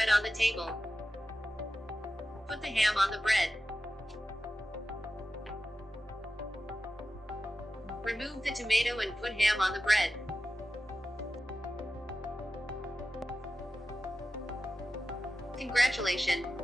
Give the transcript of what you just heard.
bread on the table. Put the ham on the bread. Remove the tomato and put ham on the bread. Congratulations!